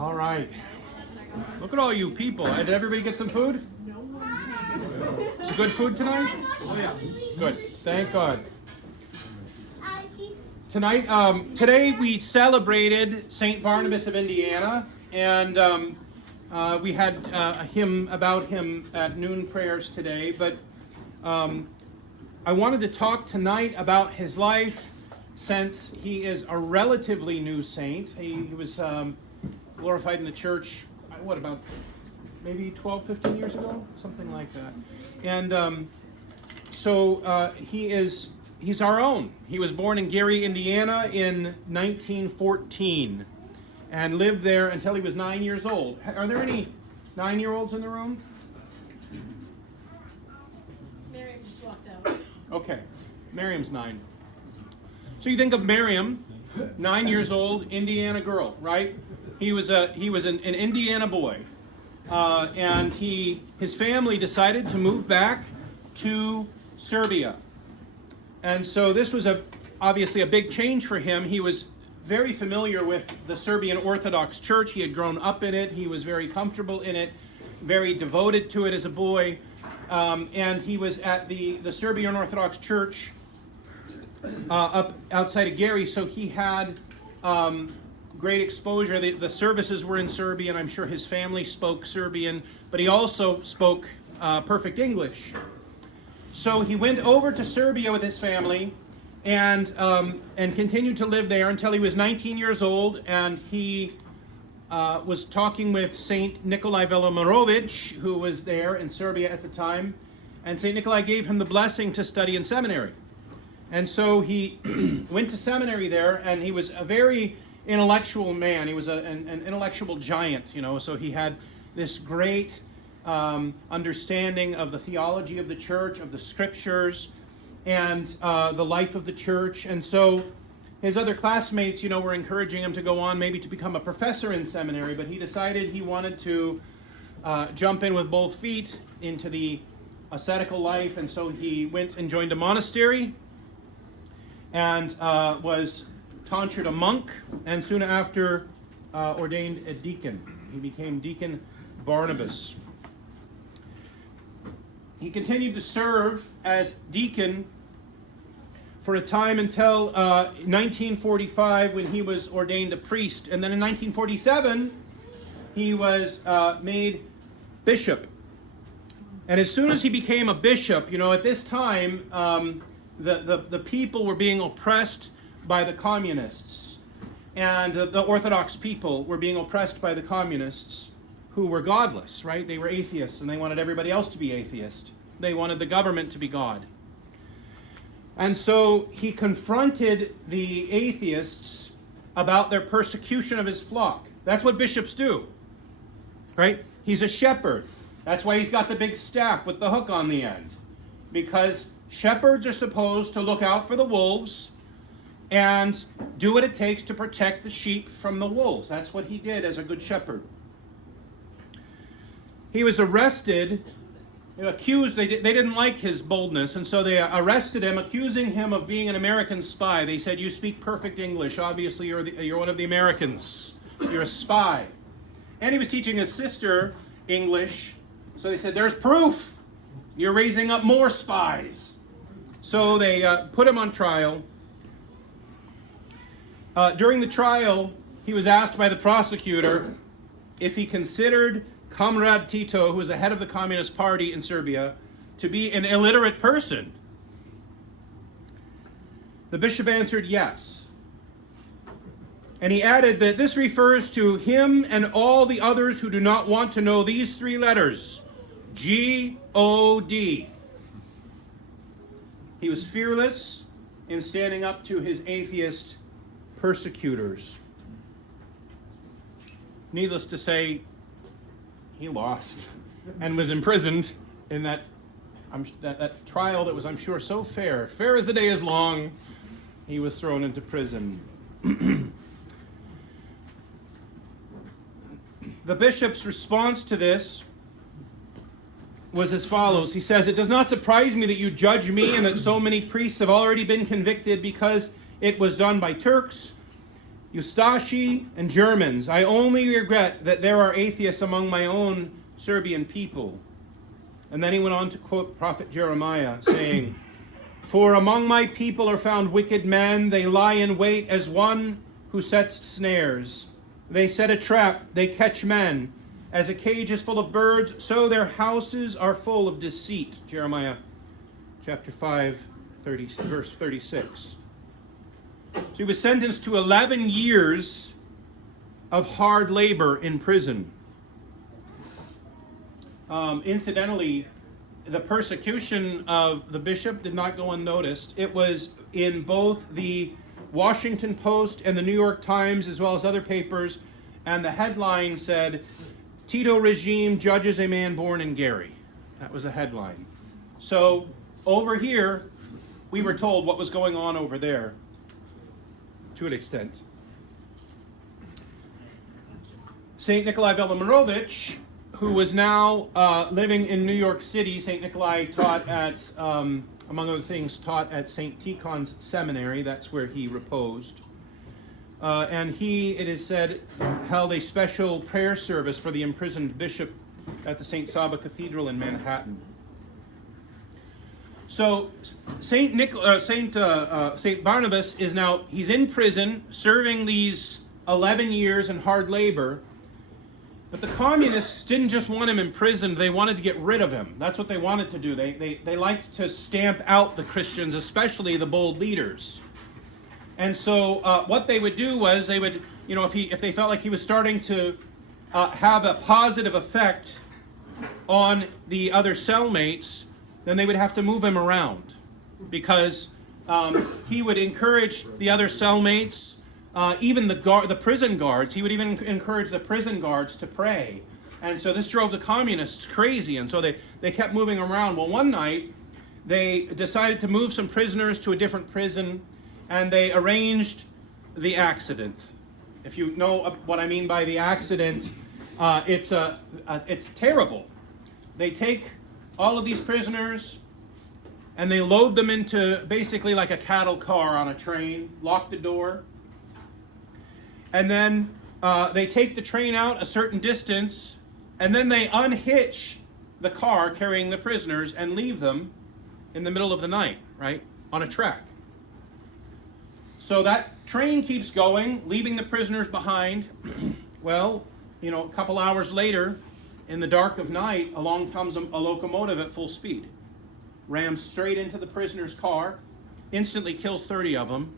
All right. Look at all you people. Did everybody get some food? Is it good food tonight? Oh yeah. Good. Thank God. Today we celebrated St. Barnabas of Indiana, and we had a hymn about him at noon prayers today. But I wanted to talk tonight about his life, since he is a relatively new saint. He was glorified in the church, about maybe 12, 15 years ago? Something like that. And so he's our own. He was born in Gary, Indiana in 1914 and lived there until he was 9 years old. Are there any 9-year-olds in the room? Miriam just walked out. Okay. Miriam's 9. So you think of Miriam, 9 years old, Indiana girl, right? He was an Indiana boy, and his family decided to move back to Serbia, and so this was obviously a big change for him. He was very familiar with the Serbian Orthodox Church. He had grown up in it. He was very comfortable in it, very devoted to it as a boy, and he was at the Serbian Orthodox Church up outside of Gary, so he had great exposure. The services were in Serbian. I'm sure his family spoke Serbian, but he also spoke perfect English. So he went over to Serbia with his family and continued to live there until he was 19 years old, and he was talking with Saint Nikolai Velimirovic, who was there in Serbia at the time, and Saint Nikolai gave him the blessing to study in seminary. And so he went to seminary there, and he was a very intellectual man. He was an intellectual giant, so he had this great understanding of the theology of the church, of the scriptures, and the life of the church. And so his other classmates, were encouraging him to go on maybe to become a professor in seminary, but he decided he wanted to jump in with both feet into the ascetical life, and so he went and joined a monastery and was tonsured a monk, and soon after ordained a deacon. He became Deacon Barnabas. He continued to serve as deacon for a time until 1945, when he was ordained a priest. And then in 1947, he was made bishop. And as soon as he became a bishop, at this time, the people were being oppressed by the communists, and the Orthodox people were being oppressed by the communists, who were godless, right? They were atheists, and they wanted everybody else to be atheist. They wanted the government to be God. And so he confronted the atheists about their persecution of his flock. That's what bishops do, right? He's a shepherd. That's why he's got the big staff with the hook on the end, because shepherds are supposed to look out for the wolves and do what it takes to protect the sheep from the wolves. That's what he did as a good shepherd. He was arrested, accused. They didn't like his boldness, and so they arrested him, accusing him of being an American spy. They said, "You speak perfect English. Obviously, you're one of the Americans. You're a spy." And he was teaching his sister English, so they said, "There's proof. You're raising up more spies." So they put him on trial. During the trial, he was asked by the prosecutor if he considered Comrade Tito, who was the head of the Communist Party in Serbia, to be an illiterate person. The bishop answered yes. And he added that this refers to him and all the others who do not want to know these 3 letters, G-O-D. He was fearless in standing up to his atheist persecutors. Needless to say, he lost and was imprisoned in that trial that was, I'm sure, so fair. Fair as the day is long, he was thrown into prison. The bishop's response to this was as follows. He says, "It does not surprise me that you judge me and that so many priests have already been convicted, because it was done by Turks Ustashi and Germans, I only regret that there are atheists among my own Serbian people. And then he went on to quote Prophet Jeremiah, saying, For among my people are found wicked men. They lie in wait as one who sets snares. They set a trap, they catch men. As a cage is full of birds, so their houses are full of deceit. Jeremiah chapter 5, verse 36. So he was sentenced to 11 years of hard labor in prison. Incidentally, the persecution of the bishop did not go unnoticed. It was in both the Washington Post and the New York Times, as well as other papers, and the headline said, Tito regime judges a man born in Gary. That was the headline. So over here, we were told what was going on over there, to an extent. St. Nikolai Velimirovich, who was now living in New York City. St. Nikolai taught at, among other things, taught at St. Tikhon's Seminary. That's where he reposed. And he, it is said, held a special prayer service for the imprisoned bishop at the St. Saba Cathedral in Manhattan. So St. Barnabas is now, he's in prison, serving these 11 years in hard labor. But the communists didn't just want him imprisoned, they wanted to get rid of him. That's what they wanted to do. They liked to stamp out the Christians, especially the bold leaders. And so what they would do was they would, if they felt like he was starting to have a positive effect on the other cellmates, then they would have to move him around, because he would encourage the other cellmates, even the prison guards. He would even encourage the prison guards to pray. And so this drove the communists crazy, and so they kept moving around. Well, one night, they decided to move some prisoners to a different prison, and they arranged the accident. If you know what I mean by the accident, it's terrible. They take all of these prisoners, and they load them into basically like a cattle car on a train, lock the door, and then they take the train out a certain distance, and then they unhitch the car carrying the prisoners and leave them in the middle of the night, right, on a track. So that train keeps going, leaving the prisoners behind. Well, a couple hours later, in the dark of night, along comes a locomotive at full speed. Rams straight into the prisoner's car, instantly kills 30 of them,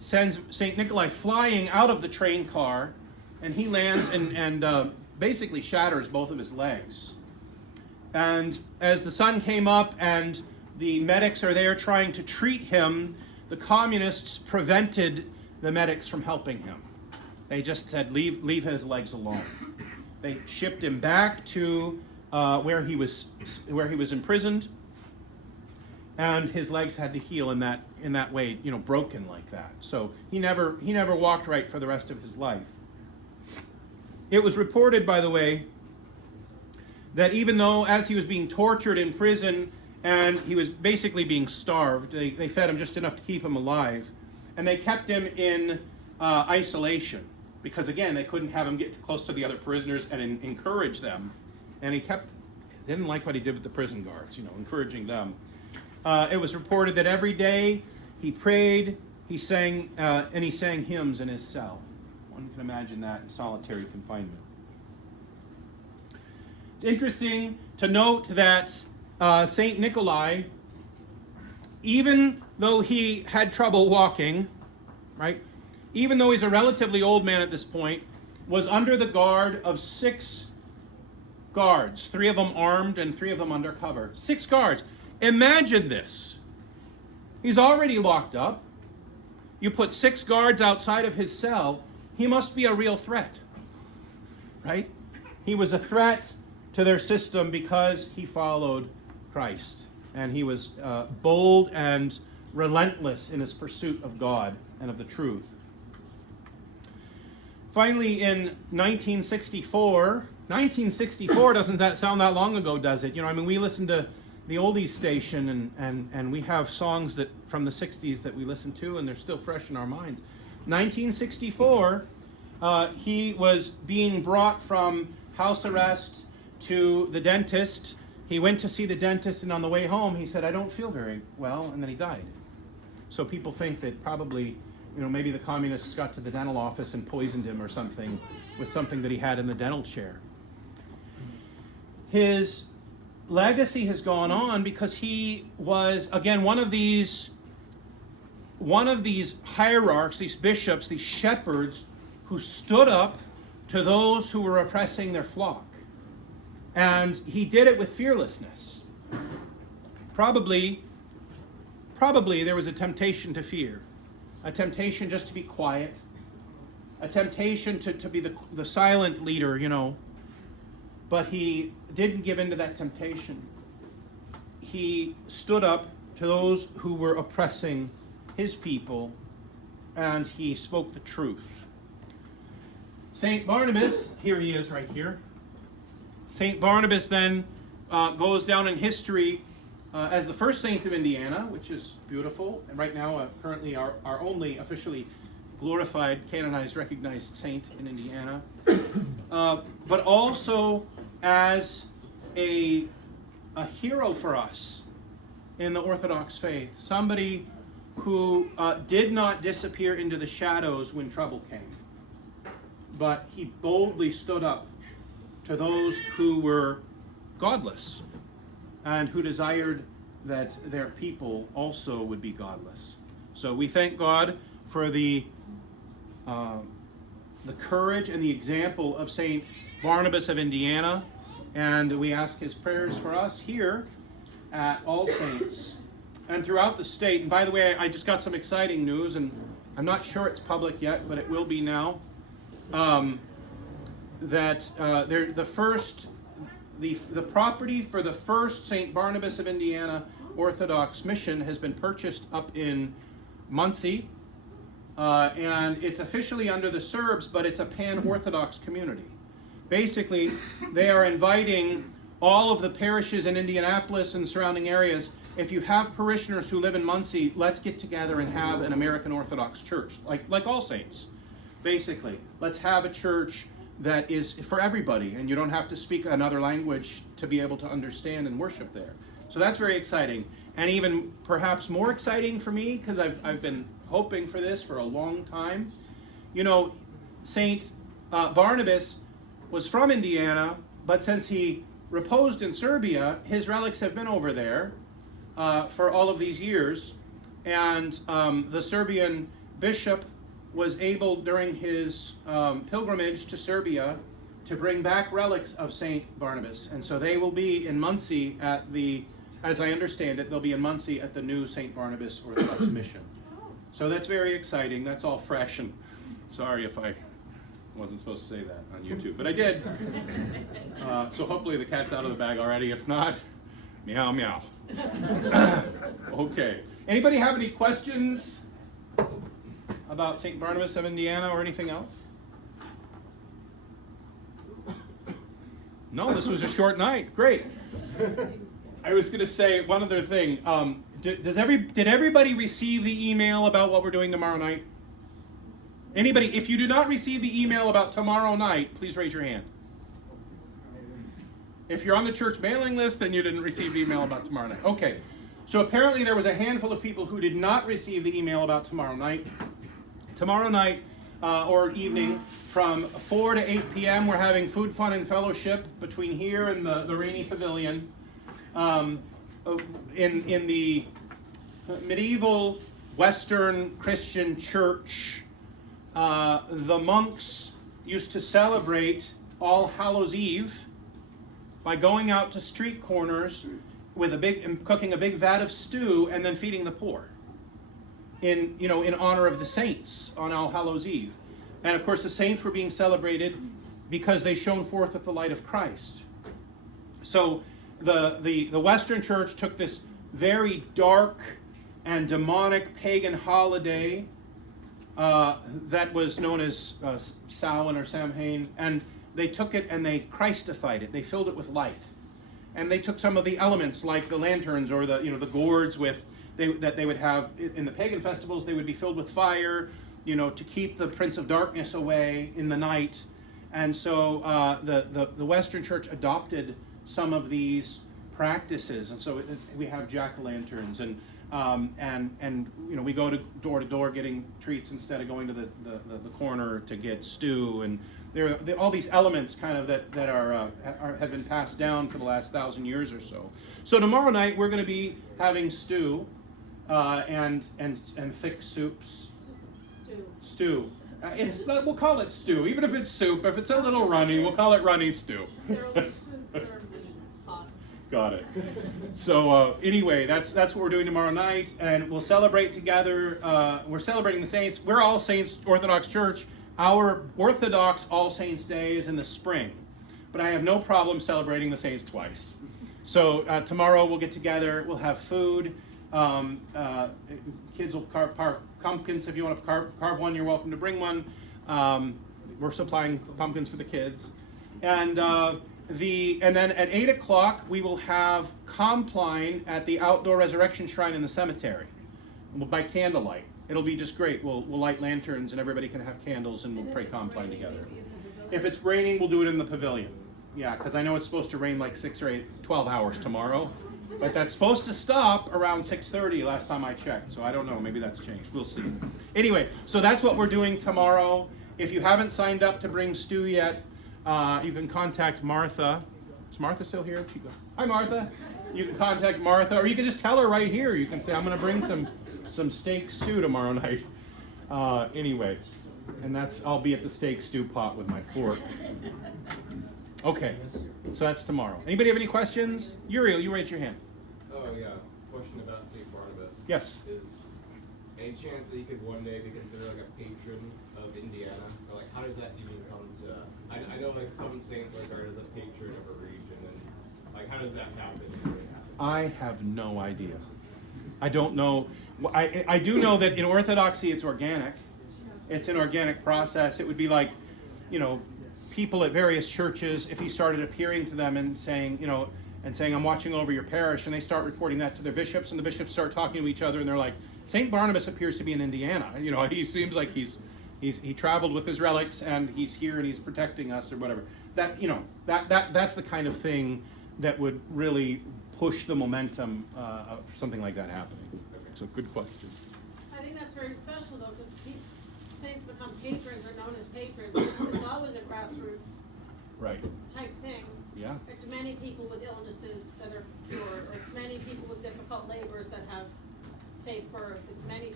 sends St. Nikolai flying out of the train car, and he lands and basically shatters both of his legs. And as the sun came up and the medics are there trying to treat him, the communists prevented the medics from helping him. They just said, leave his legs alone. They shipped him back to where he was imprisoned, and his legs had to heal in that way, broken like that. So he never walked right for the rest of his life. It was reported, by the way, that even though as he was being tortured in prison and he was basically being starved, they fed him just enough to keep him alive, and they kept him in isolation. Because again, they couldn't have him get close to the other prisoners and encourage them. And he didn't like what he did with the prison guards, encouraging them. It was reported that every day he prayed, he sang hymns in his cell. One can imagine that in solitary confinement. It's interesting to note that St. Nikolai, even though he had trouble walking, right? Even though he's a relatively old man at this point, was under the guard of 6 guards, 3 of them armed and 3 of them undercover. 6 guards. Imagine this. He's already locked up. You put 6 guards outside of his cell. He must be a real threat, right? He was a threat to their system because he followed Christ. And he was bold and relentless in his pursuit of God and of the truth. Finally, in 1964 doesn't sound that long ago, does it? We listen to the oldies station and we have songs from the 60s that we listen to, and they're still fresh in our minds. 1964, he was being brought from house arrest to the dentist. He went to see the dentist, and on the way home, he said, "I don't feel very well," and then he died. So people think that probably, maybe the communists got to the dental office and poisoned him or something with something that he had in the dental chair. His legacy has gone on because he was, again, one of these hierarchs, these bishops, these shepherds who stood up to those who were oppressing their flock. And he did it with fearlessness. Probably there was a temptation to fear, a temptation just to be quiet, a temptation to be the silent leader, But he didn't give in to that temptation. He stood up to those who were oppressing his people, and he spoke the truth. St. Barnabas, here he is right here. St. Barnabas then goes down in history as the first saint of Indiana, which is beautiful. And right now, currently our only officially glorified, canonized, recognized saint in Indiana. But also as a hero for us in the Orthodox faith. Somebody who did not disappear into the shadows when trouble came, but he boldly stood up to those who were godless and who desired that their people also would be godless. So we thank God for the courage and the example of St. Barnabas of Indiana, and we ask his prayers for us here at All Saints and throughout the state. And by the way, I just got some exciting news, and I'm not sure it's public yet, but it will be now. The property for the first St. Barnabas of Indiana Orthodox mission has been purchased up in Muncie, and it's officially under the Serbs, but it's a pan-Orthodox community. Basically, they are inviting all of the parishes in Indianapolis and surrounding areas. If you have parishioners who live in Muncie, let's get together and have an American Orthodox church, like All Saints. Basically, let's have a church that is for everybody, and you don't have to speak another language to be able to understand and worship there. So that's very exciting, and even perhaps more exciting for me, because I've been hoping for this for a long time. Saint Barnabas was from Indiana, but since he reposed in Serbia, his relics have been over there for all of these years, and the Serbian bishop was able, during his pilgrimage to Serbia, to bring back relics of St. Barnabas. And so they will be in Muncie as I understand it, they'll be in Muncie at the new St. Barnabas Orthodox mission. So that's very exciting. That's all fresh, and sorry if I wasn't supposed to say that on YouTube, but I did. So hopefully the cat's out of the bag already. If not, meow, meow. Okay. Anybody have any questions about St. Barnabas of Indiana or anything else? No, this was a short night. Great. I was going to say one other thing. Did everybody receive the email about what we're doing tomorrow night? Anybody, if you do not receive the email about tomorrow night, please raise your hand. If you're on the church mailing list, then you didn't receive the email about tomorrow night. Okay. So apparently there was a handful of people who did not receive the email about tomorrow night. Tomorrow night or evening from 4 to 8 p.m. we're having food, fun, and fellowship between here and the Rainy Pavilion. In the medieval Western Christian church, the monks used to celebrate All Hallows Eve by going out to street corners with cooking a big vat of stew and then feeding the poor in honor of the saints on All Hallows Eve. And of course the saints were being celebrated because they shone forth with the light of Christ. So the Western church took this very dark and demonic pagan holiday that was known as Samhain or Samhain, and they took it and they Christified it. They filled it with light, and they took some of the elements like the lanterns or the gourds that they would have in the pagan festivals. They would be filled with fire, to keep the Prince of Darkness away in the night. And so the Western Church adopted some of these practices, and so we have jack-o'-lanterns, and we go to door getting treats instead of going to the corner to get stew, and there are all these elements kind of that have been passed down for the last 1,000 years or so. So tomorrow night we're going to be having stew and thick soups. Stew. We'll call it stew, even if it's soup. If it's a little runny, we'll call it runny stew. Got it. So anyway, that's what we're doing tomorrow night, and we'll celebrate together. We're celebrating the saints. We're All Saints Orthodox Church. Our Orthodox All Saints Day is in the spring, but I have no problem celebrating the saints twice. So tomorrow we'll get together. We'll have food. Kids will carve pumpkins. If you want to carve one, you're welcome to bring one. We're supplying pumpkins for the kids, and then at 8 o'clock we will have compline at the outdoor resurrection shrine in the cemetery by candlelight. It'll be just great. We'll light lanterns and everybody can have candles and we'll pray compline together. If it's raining, we'll do it in the pavilion. Yeah, because I know it's supposed to rain like 12 hours tomorrow. But that's supposed to stop around 6:30 last time I checked. So I don't know. Maybe that's changed. We'll see. Anyway, so that's what we're doing tomorrow. If you haven't signed up to bring stew yet, you can contact Martha. Is Martha still here? Hi, Martha. You can contact Martha, or you can just tell her right here. You can say, I'm going to bring some steak stew tomorrow night. Anyway, and I'll be at the steak stew pot with my fork. Okay, so that's tomorrow. Anybody have any questions? Uriel, you raised your hand. Oh yeah, question about St. Barnabas. Yes. Is any chance that he could one day be considered like a patron of Indiana, or like how does that even come to? I know like some saints are regarded as a patron of a region, and like how does that happen? I have no idea. I don't know. I do know that in Orthodoxy it's organic. It's an organic process. It would be like, people at various churches, if he started appearing to them and saying, I'm watching over your parish, and they start reporting that to their bishops, and the bishops start talking to each other, and they're like, St. Barnabas appears to be in Indiana. He seems like he traveled with his relics, and he's here, and he's protecting us, or whatever. That's the kind of thing that would really push the momentum of something like that happening. So good question. I think that's very special though, because saints become patrons or known as patrons. It's always a grassroots Right. type thing. Yeah. It's many people with illnesses that are cured. It's many people with difficult labors that have safe births. It's many,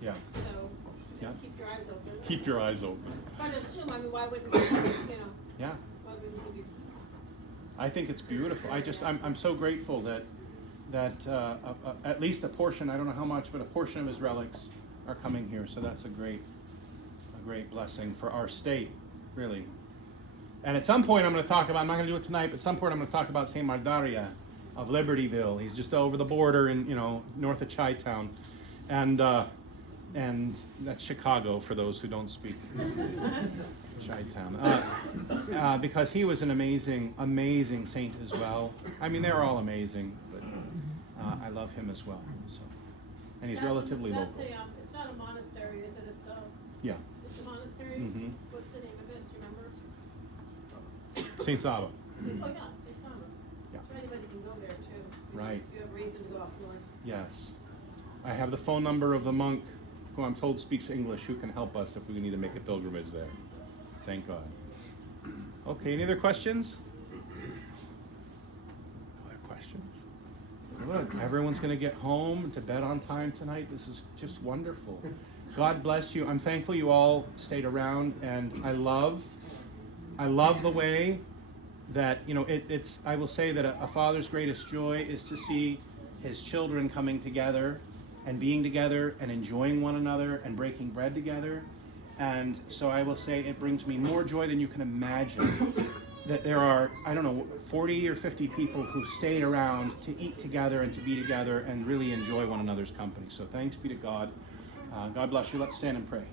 Yeah. So just Yeah. keep your eyes open. Keep your eyes open. But assume, why wouldn't Yeah. why wouldn't you be? I think it's beautiful. I'm so grateful that at least a portion, I don't know how much, but a portion of his relics are coming here. So that's a great blessing for our state, really. And at some point I'm going to talk about, I'm not going to do it tonight, but at some point I'm going to talk about St. Mardaria of Libertyville. He's just over the border in, north of Chi-Town. And that's Chicago for those who don't speak Chi-Town. Because he was an amazing saint as well. They're all amazing, but I love him as well. So, and he's relatively local. It's not a monastery, is it? Yeah. It's a monastery? Mhm. What's the name of it? Do you remember? Saint Saba. Oh, yeah, St. Saba. Yeah. So anybody can go there too. Right. If you have reason to go up north. Yes. I have the phone number of the monk who I'm told speaks English who can help us if we need to make a pilgrimage there. Thank God. Okay, any other questions? Other questions? Good. Everyone's going to get home to bed on time tonight. This is just wonderful. God bless you. I'm thankful you all stayed around, and I love the way that, I will say that a father's greatest joy is to see his children coming together and being together and enjoying one another and breaking bread together. And so I will say it brings me more joy than you can imagine that there are, 40 or 50 people who stayed around to eat together and to be together and really enjoy one another's company. So thanks be to God. God bless you. Let's stand and pray.